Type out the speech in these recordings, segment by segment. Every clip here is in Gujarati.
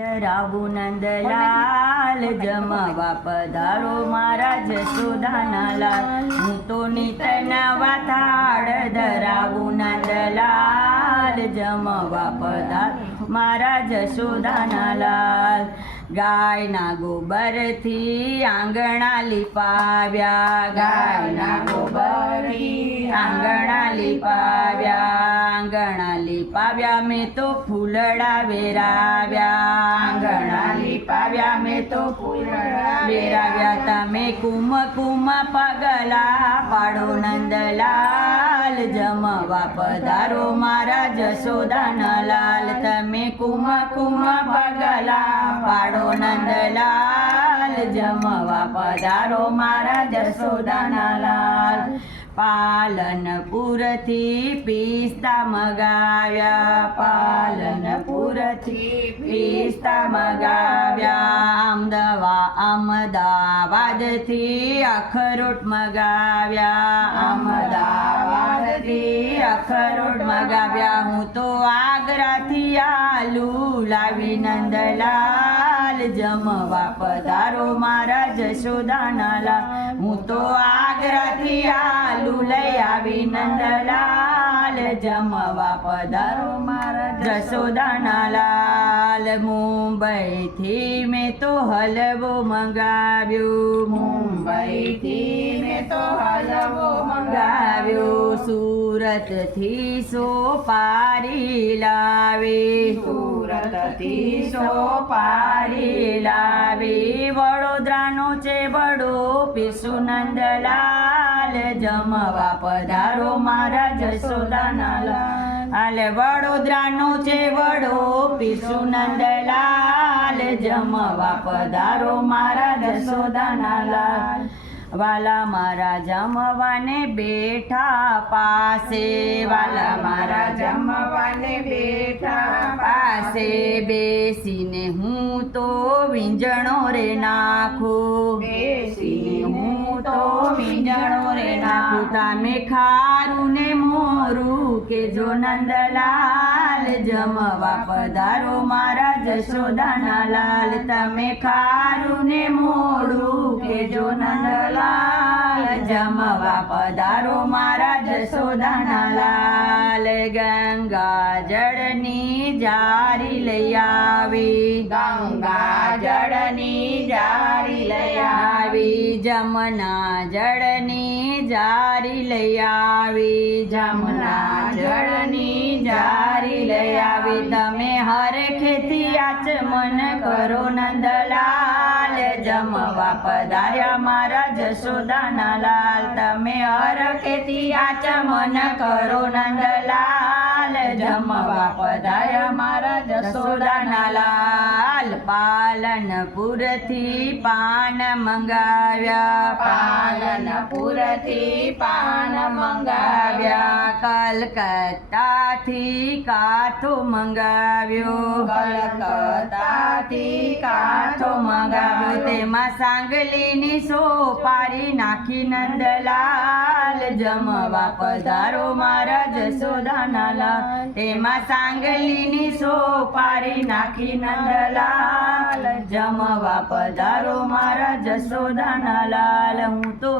ધરાવું નંદલાલ જમવા પધારો મારા જશોદાના લાલ. હું તો નિત નવા થાળ ધરાવું નંદલાલ જમવા પધારો મારા જશોદાના લાલ. ગાયના ગોબરથી આંગણા લીપાવ્યા, ગાયના ગોબરથી આંગણા લીપાવ્યા, આંગણા લીપાવ્યા મેં તો ફૂલડા વેરાવ્યા, આંગણા લીપાવ્યા મેં તો ફૂલડા વેરાવ્યા. તમે કુમકુમ પગલા પાડો નંદલાલ જમવા પધારો મારા જશોદાના લાલ. તમે કુમકુમ પગલા પાડો નંદલાલ જમવા પધારો મારા જશોદાના લાલ. પાલનપુરથી પિસ્તા મગાવ્યા, પાલનપુરથી પિસ્તા મગાવ્યા, અમદાવાદથી અખરોટ મગાવ્યા, અમદાવાદથી અખરોટ મગાવ્યા. હું તો આગ્રાથી આલુ લાવી નંદલાલ જમવા પધારો મારા જશોદાના લાલ. હું તો આગ્રાથી આલુ લઈ આવી નંદલાલ જમવા પધારો મારા જશોદાના લાલ. મુંબઈથી મેં તો હલવો મંગાવ્યો, મુંબઈથી મેં તો હલવો મંગાવ્યો. સુરતથી સોપારી લાવી, સુરતથી સોપારી લાવી. વડોદરાનો ચેવડો પીશું નંદલાલ જમવા પધારો મારા જશોદાના લાલ. વડોદરાનો ચેવડો પીશું નંદલાલ જમવા પધારો મારા જશોદાના લાલ. વાલા મારા જમવાને બેઠા પાસે, વાલા મારા જમવાને બેઠા પાસે. બેસીને હું તો વીંજણો રે નાખું, બેસીને હું તો વીંજણો રે નાખું. તમે ખારું ને મોરું કે જો નંદલાલ જમવા પધારો મારા જશોદાના લાલ. તમે ખારું ને મોરું કે જો નંદલાલ જમવા પધારો મારા જશોદાના લાલ. ગંગા જળની જારી લઈ આવી, ગંગા જળની જારી લઈ આવી. જમના જળની જારી લઈ આવી, જમના જળની જારી લઈ આવી. તમે હરખેથી આચમન કરો નંદલાલ જમવા પધાર્યા મારા જશોદાના લાલ. તમે હરખેથી આચમન કરો નંદલાલ જમવા પધાર્યા મારા જશોદાના લાલ. પાલનપુરથી પાન મંગાવ્યા, પાલનપુરથી પાન મંગાવ્યા. કલકત્તાથી કાથો મંગાવ્યો, કલકત્તાથી કાથો મંગાવ્યો. તેમાં સાંગલીની સોપારી નાખી નંદલાલ જમવા પધારો મારા જશોદાના લાલ. તેમાં સાંગલીની સોપારી નાખી નંદલાલ જમવા પધારો મારા જશોદાના લાલ. હું તો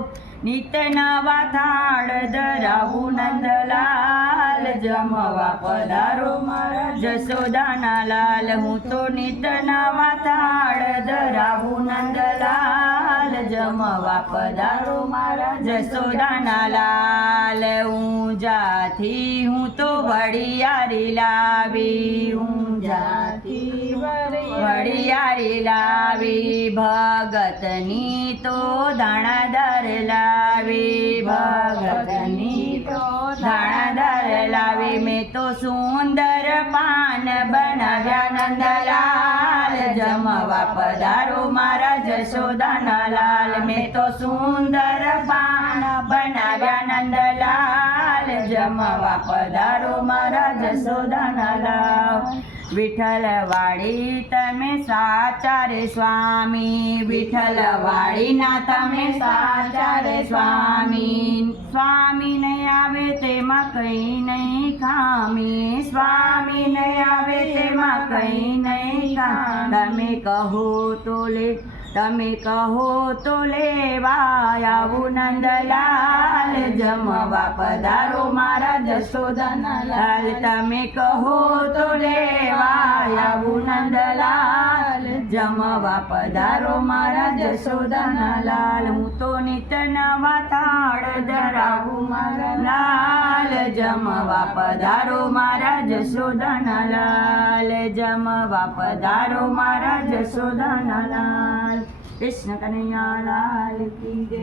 નિત નવા થાળ ધરાવું નંદલાલ જમવા પધારો મારા જશોદાના લાલ. હું તો નિત નવા થાળ ધરાવું નંદલાલ જમવા પધારો મારા જશોદાના લાલ. ઊંઝાથી હું તો વડિયારી લાવી, ઊંઝાથી વડિયારી લાવી. ભગતની તો દાણાદાર લાવી, ભગતની તો દાણાદાર લાવી. મેં તો સુંદર પાન બનાવ્યા નંદલાલ જમવા પધારો મારા જશોદાના લાલ. મેં તો સુંદર પાન બનાવ્યા નંદલાલ જમવા પધારો મારા જશોદાના લાલ. વિઠ્ઠલવાડી તમે સાચા રે સ્વામી, વિઠ્ઠલવાડીના તમે સાચા રે સ્વામી. સ્વામી નહીં આવે તેમાં કંઈ નહીં ખામી, સ્વામી નહીં આવે તેમાં કંઈ નહીં ખામી. તમે કહો તો લેવા આવું નંદલાલ, જમવા પધારો મારા જશોદાના લાલ. તમે કહો તો લેવા આવું નંદલાલ, જમવા પધારો મારા જશોદાના લાલ. હું તો નિત નવા થાળ ધરાવું મારા લાલ, જમવા પધારો મારા જશોદાના લાલ, જમવા પધારો મારા જશોદાના લાલ. કૃષ્ણ કનૈયા લાલ કી જય.